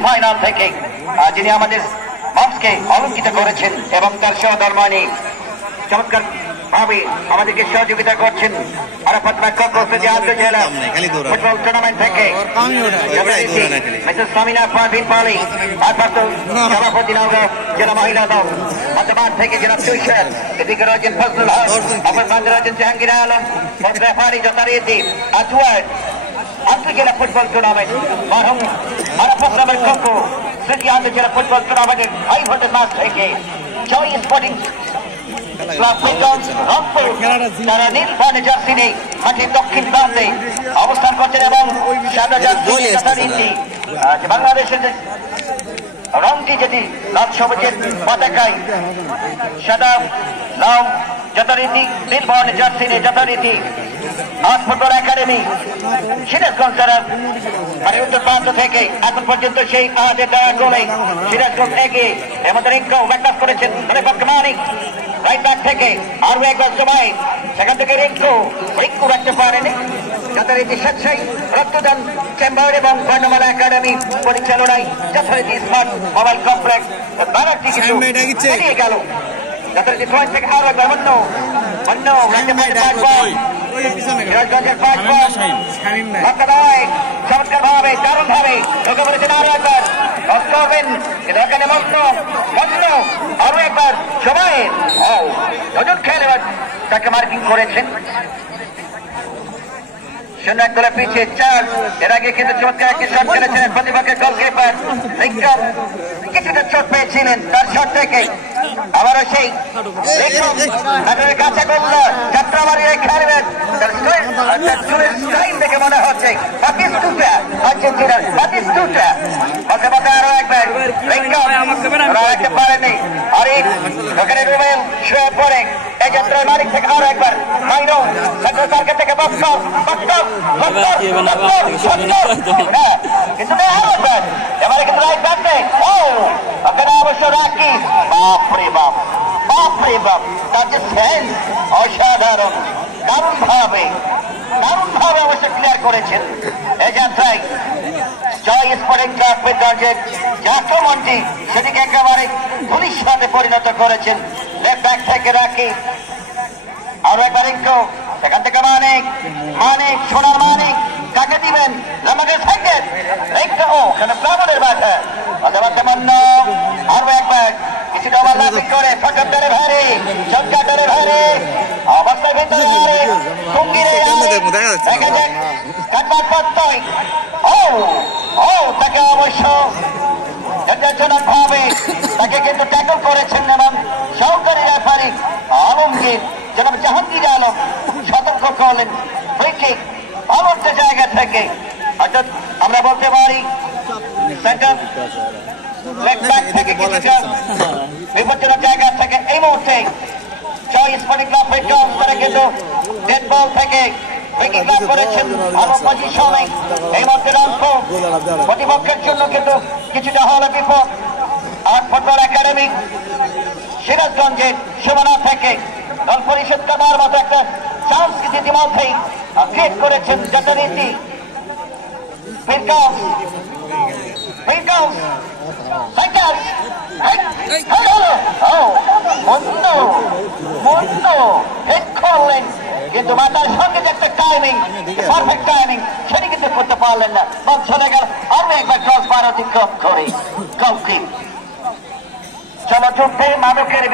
semifinal থেকে যিনি আমাদের মঞ্চকে অলঙ্কিত করেছেন এবং তার সহধর্মিণী চমৎকার ভাবে আমাদেরকে সহযোগিতা করছেন আরাফাত জেলা ফুটবল টুর্নামেন্ট থেকে সামিনা পারভিন পালি ভারপ্রাপ্ত সভাপতি নওগাঁ জেলা মহিলা দল মধ্যমান থেকে জনাব তুষার এদিকে রয়েছেন ফজলুল হক অপর প্রান্তে রয়েছেন জাহাঙ্গীর আলম রেফারি যথারীতি আজওয়ার আন্তর্জেলা ফুটবল টুর্নামেন্ট মরহুম আরাফাত নামের খোকো তৃতীয় আন্তর্জেলা ফুটবল টুর্নামেন্টের হাই ভোল্টেজ ম্যাচ থেকে জয় স্পোর্টিং তারা নীল বর্ণের জার্সি নিয়ে মাঠের দক্ষিণ প্রান্তে অবস্থান করছেন এবং সাদা জার্সি বাংলাদেশের রংটি যেটি লাল সবুজের পতাকায় সাদা লাল যথারীতি নীল বর্ণের জার্সি নিয়ে যথারীতি আজ ফুটবল একাডেমি সিরাজগঞ্জ তারা মানে উত্তর প্রান্ত থেকে এখন পর্যন্ত সেই আজের দয়া গোলে সিরাজগঞ্জ এগিয়ে আমাদের ইনকাও ব্যাকআপ করেছেন মানিক রাইট ব্যাক থেকে আরো একবার সময় সেখান থেকে রিঙ্কু রাখতে পারেনি যথারীতি স্বেচ্ছায় রক্তদান চেম্বার এবং বর্ণমালা একাডেমি পরিচালনায় যথারীতি স্মার্ট মোবাইল কমপ্লেক্স ব্যানারটি কিছু বেরিয়ে গেল যথারীতি পয়েন্ট থেকে আরো একবার অন্য চমৎকার ভাবে দারুণ ভাবে ঢোকে পড়েছেন আরো একবার করবেন এখানে আরো একবার সময় নজর খেলোয়াড় তাকে মার্কিং করেছেন শূন্য এক গোলে পিছিয়ে চার এর আগে কিন্তু চমৎকার একটি শট খেলেছিলেন প্রতিপক্ষের গোলকিপার কিছুটা চোট পেয়েছিলেন তার শট থেকে আবারও সেই কাছে করল যাত্রাবাড়ি খেলবেন দেখে মনে হচ্ছে আর্জেন্টিনার মধ্যে মধ্যে আরো একবার রাখতে পারেনি আরিফ ওখানে রুবেল শুয়ে পড়ে এই যাত্রার মালিক থেকে আরো একবার মাইনো সেন্ট্রাল পার্কের থেকে কিন্তু এবারে কিন্তু রাইট ব্যাটে ওখানে অবশ্য রাখি বাপরে বাপ তার যে সেন্স অসাধারণ দারুণ ভাবে অবশ্য ক্লিয়ার করেছেন এই যাত্রায় জয় স্পোর্টিং ক্লাব বিদ্যার্থের যে আক্রমণটি সেটিকে একেবারে ভবিষ্যতে পরিণত করেছেন লেফট ব্যাক থেকে রাখি আরো একবার একটু সেখান থেকে মানিক সোনার মানিক কাকে দিবেন আমাকে থাকেন একটু ওখানে প্লাবনের বাধা মাঝে মান্য আরো একবার কিছুটা ওভারল্যাপিং করে ফটকটারে ভারে চটকাটারে ভারে অবস্থার ভিতরে আরে সঙ্গীরে দেখা যাক কাটবার পত্তই তাকে অবশ্য জনক ভাবে তাকে কিন্তু ট্যাকল করেছেন এবং সহকারী রেফারি আলমগীর জনাব জাহাঙ্গীর আলম সতর্ক করলেন ফ্রি কিক অবশ্য জায়গা থেকে অর্থাৎ আমরা বলতে পারি সেন্টার লেফট ব্যাক থেকে কিছুটা বিপজ্জনক জায়গা থেকে এই মুহূর্তে জয় স্পোর্টিং ক্লাব করে কিন্তু ডেড বল থেকে উইকেট লাভ করেছেন ভালো পজিশনে এই মুহূর্তে অঙ্ক প্রতিপক্ষের জন্য কিন্তু কিছুটা হলে বিপদ আর ফুটবল একাডেমি সিরাজগঞ্জের সীমানা থেকে দল পরিষদ করার মতো একটা চান্স ইতিমধ্যেই ক্রিয়েট করেছেন যথারীতি কিন্তু মাতার সঙ্গে যে একটা টাইমিং পারফেক্ট টাইমিং সেটি কিন্তু করতে পারলেন না বল চলে গেল আরো একবার ক্রস বার অতিক্রম করে চলো চুপতে মাদকের